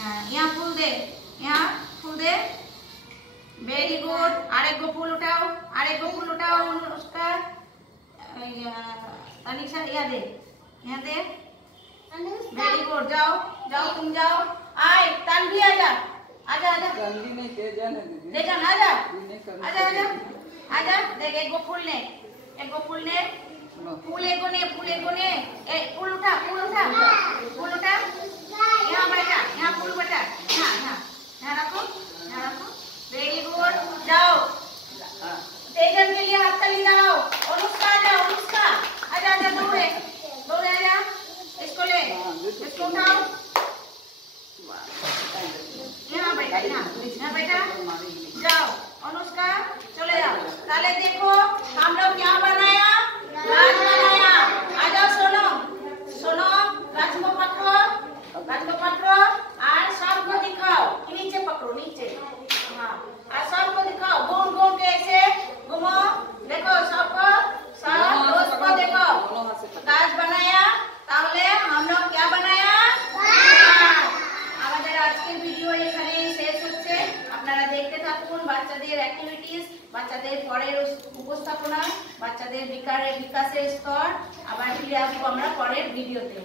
यहाँ फूल दे, यहाँ फूल दे। Very good. आरेक गो फूल उठाओ, आरेक गो फूल उठाओ उसका। तनिषा यहाँ दे, यहाँ दे। Very good. जाओ जाओ तुम जाओ। आए तानवी आजा, आजा आजा। तानवी नहीं तेजान है दीदी। तेजान आजा, आजा आजा आजा। देख एक गो फूल ने, एक गो फूल ने। फूल एक गो ने, फूल एक गो ने। फूल उठा, फूल उठा, फूल उठा। यहाँ बैठा, यहाँ फूल बैठा, यहाँ यहाँ यहाँ रखो, यहाँ रखो। Very good. जाओ तेजन के लिए हाथ ताली जाओ। अनुष्का आजा, अनुष्का आजा आजा। दौड़े दौड़े आजा। इसको ले, इसको उठाओ। यहाँ बैठा, यहाँ बैठा। जाओ अनुष्का चले जाओ। ताले देखो हम लोग क्या बनाया, राज बनाया। आ जाओ सोनो, सोनो राज को पकड़ो, राज को पकड़ो और सबको दिखाओ। नीचे पकड़ो, नीचे। हाँ और सबको दिखाओ। घूम घूम के ऐसे घूमो। देखो सबको, सब दोस्त को देखो। राज बनाया তাহলে हम लोग क्या बनाया, আমাদের আজকের ভিডিও এখানে শেষ হচ্ছে। আপনারা দেখতে থাকুন বাচ্চাদের অ্যাক্টিভিটিস, বাচ্চাদের পরের উপস্থাপনা, বাচ্চাদের বিকাশের স্তর। আবার ফিরে আসবো আমরা পরের ভিডিওতে।